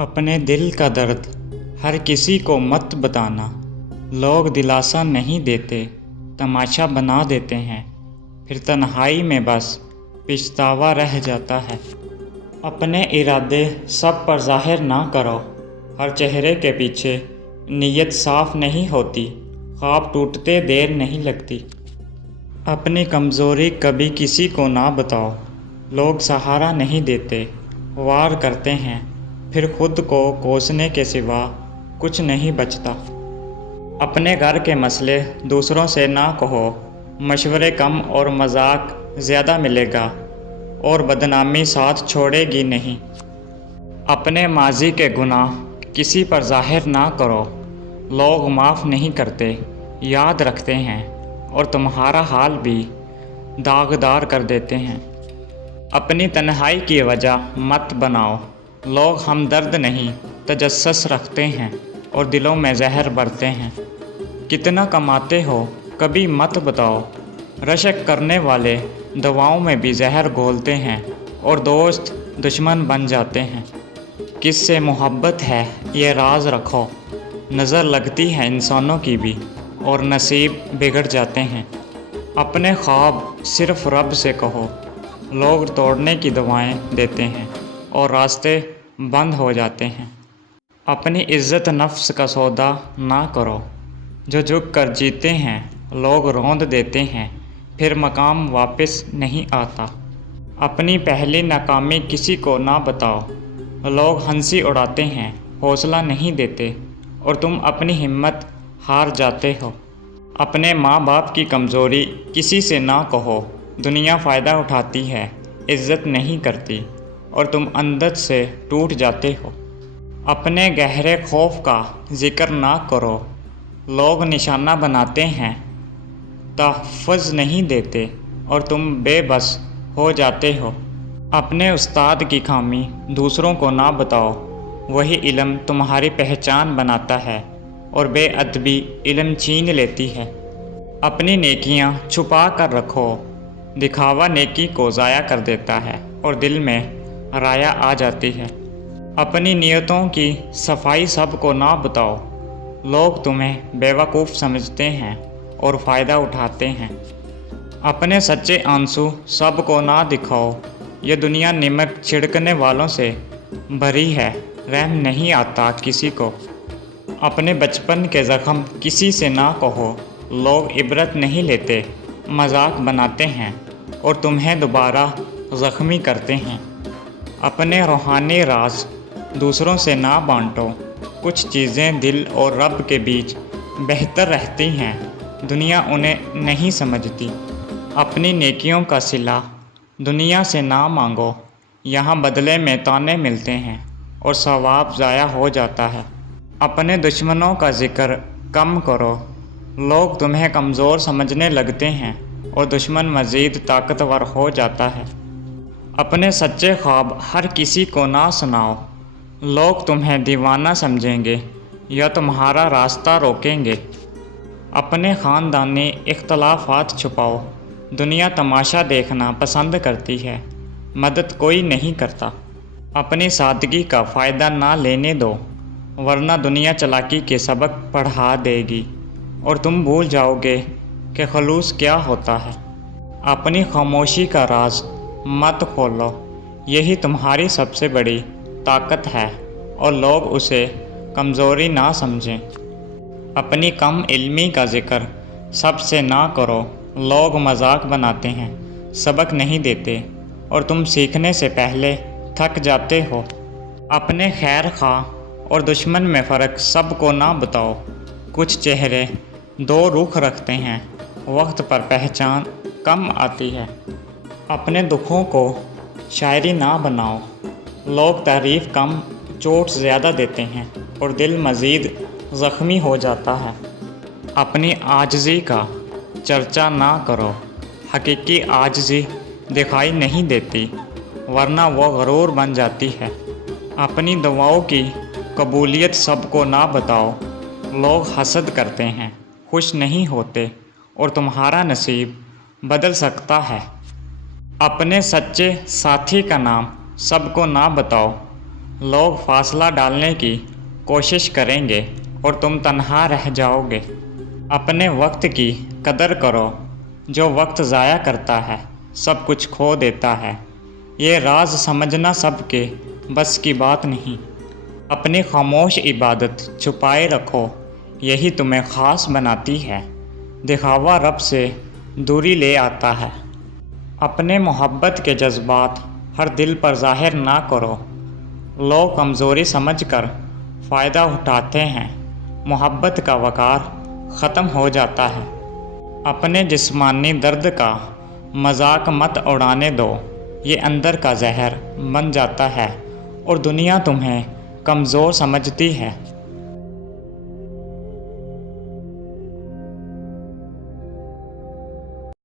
اپنے دل کا درد ہر کسی کو مت بتانا، لوگ دلاسا نہیں دیتے، تماشا بنا دیتے ہیں، پھر تنہائی میں بس پچھتاوا رہ جاتا ہے۔ اپنے ارادے سب پر ظاہر نہ کرو، ہر چہرے کے پیچھے نیت صاف نہیں ہوتی، خواب ٹوٹتے دیر نہیں لگتی۔ اپنی کمزوری کبھی کسی کو نہ بتاؤ، لوگ سہارا نہیں دیتے، وار کرتے ہیں، پھر خود کو کوسنے کے سوا کچھ نہیں بچتا۔ اپنے گھر کے مسئلے دوسروں سے نہ کہو، مشورے کم اور مذاق زیادہ ملے گا، اور بدنامی ساتھ چھوڑے گی نہیں۔ اپنے ماضی کے گناہ کسی پر ظاہر نہ کرو، لوگ معاف نہیں کرتے، یاد رکھتے ہیں، اور تمہارا حال بھی داغدار کر دیتے ہیں۔ اپنی تنہائی کی وجہ مت بناؤ، لوگ ہمدرد نہیں تجسس رکھتے ہیں اور دلوں میں زہر بھرتے ہیں۔ کتنا کماتے ہو کبھی مت بتاؤ، رشک کرنے والے دواؤں میں بھی زہر گھولتے ہیں اور دوست دشمن بن جاتے ہیں۔ کس سے محبت ہے یہ راز رکھو، نظر لگتی ہے انسانوں کی بھی اور نصیب بگڑ جاتے ہیں۔ اپنے خواب صرف رب سے کہو، لوگ توڑنے کی دعائیں دیتے ہیں اور راستے بند ہو جاتے ہیں۔ اپنی عزت نفس کا سودا نہ کرو، جو جھک کر جیتے ہیں لوگ روند دیتے ہیں، پھر مقام واپس نہیں آتا۔ اپنی پہلی ناکامی کسی کو نہ بتاؤ، لوگ ہنسی اڑاتے ہیں، حوصلہ نہیں دیتے، اور تم اپنی ہمت ہار جاتے ہو۔ اپنے ماں باپ کی کمزوری کسی سے نہ کہو، دنیا فائدہ اٹھاتی ہے، عزت نہیں کرتی، اور تم اندر سے ٹوٹ جاتے ہو۔ اپنے گہرے خوف کا ذکر نہ کرو، لوگ نشانہ بناتے ہیں، تحفظ نہیں دیتے، اور تم بے بس ہو جاتے ہو۔ اپنے استاد کی خامی دوسروں کو نہ بتاؤ، وہی علم تمہاری پہچان بناتا ہے، اور بے ادبی علم چھین لیتی ہے۔ اپنی نیکیاں چھپا کر رکھو، دکھاوا نیکی کو ضائع کر دیتا ہے اور دل میں رایا آ جاتی ہے۔ اپنی نیتوں کی صفائی سب کو نہ بتاؤ، لوگ تمہیں بیوقوف سمجھتے ہیں اور فائدہ اٹھاتے ہیں۔ اپنے سچے آنسو سب کو نہ دکھاؤ، یہ دنیا نمک چھڑکنے والوں سے بھری ہے، رحم نہیں آتا کسی کو۔ اپنے بچپن کے زخم کسی سے نہ کہو، لوگ عبرت نہیں لیتے، مذاق بناتے ہیں، اور تمہیں دوبارہ زخمی کرتے ہیں۔ اپنے روحانی راز دوسروں سے نہ بانٹو، کچھ چیزیں دل اور رب کے بیچ بہتر رہتی ہیں، دنیا انہیں نہیں سمجھتی۔ اپنی نیکیوں کا صلہ دنیا سے نہ مانگو، یہاں بدلے میں طعنے ملتے ہیں اور ثواب ضائع ہو جاتا ہے۔ اپنے دشمنوں کا ذکر کم کرو، لوگ تمہیں کمزور سمجھنے لگتے ہیں اور دشمن مزید طاقتور ہو جاتا ہے۔ اپنے سچے خواب ہر کسی کو نہ سناؤ، لوگ تمہیں دیوانہ سمجھیں گے یا تمہارا راستہ روکیں گے۔ اپنے خاندانی اختلافات چھپاؤ، دنیا تماشا دیکھنا پسند کرتی ہے، مدد کوئی نہیں کرتا۔ اپنی سادگی کا فائدہ نہ لینے دو، ورنہ دنیا چالاکی کے سبق پڑھا دے گی اور تم بھول جاؤ گے کہ خلوص کیا ہوتا ہے۔ اپنی خاموشی کا راز مت کھولو، یہی تمہاری سب سے بڑی طاقت ہے، اور لوگ اسے کمزوری نہ سمجھیں۔ اپنی کم علمی کا ذکر سب سے نہ کرو، لوگ مذاق بناتے ہیں، سبق نہیں دیتے، اور تم سیکھنے سے پہلے تھک جاتے ہو۔ اپنے خیر خواہ اور دشمن میں فرق سب کو نہ بتاؤ، کچھ چہرے دو رخ رکھتے ہیں، وقت پر پہچان کم آتی ہے۔ اپنے دکھوں کو شاعری نہ بناؤ، لوگ تعریف کم چوٹ زیادہ دیتے ہیں اور دل مزید زخمی ہو جاتا ہے۔ اپنی عاجزی کا چرچا نہ کرو، حقیقی عاجزی دکھائی نہیں دیتی، ورنہ وہ غرور بن جاتی ہے۔ اپنی دعاؤں کی قبولیت سب کو نہ بتاؤ، لوگ حسد کرتے ہیں، خوش نہیں ہوتے، اور تمہارا نصیب بدل سکتا ہے۔ اپنے سچے ساتھی کا نام سب کو نہ بتاؤ، لوگ فاصلہ ڈالنے کی کوشش کریں گے اور تم تنہا رہ جاؤ گے۔ اپنے وقت کی قدر کرو، جو وقت ضائع کرتا ہے سب کچھ کھو دیتا ہے۔ یہ راز سمجھنا سب کے بس کی بات نہیں۔ اپنی خاموش عبادت چھپائے رکھو، یہی تمہیں خاص بناتی ہے۔ دکھاوا رب سے دوری لے آتا ہے۔ اپنے محبت کے جذبات ہر دل پر ظاہر نہ کرو، لوگ کمزوری سمجھ کر فائدہ اٹھاتے ہیں۔ محبت کا وقار ختم ہو جاتا ہے۔ اپنے جسمانی درد کا مذاق مت اڑانے دو، یہ اندر کا زہر بن جاتا ہے اور دنیا تمہیں کمزور سمجھتی ہے۔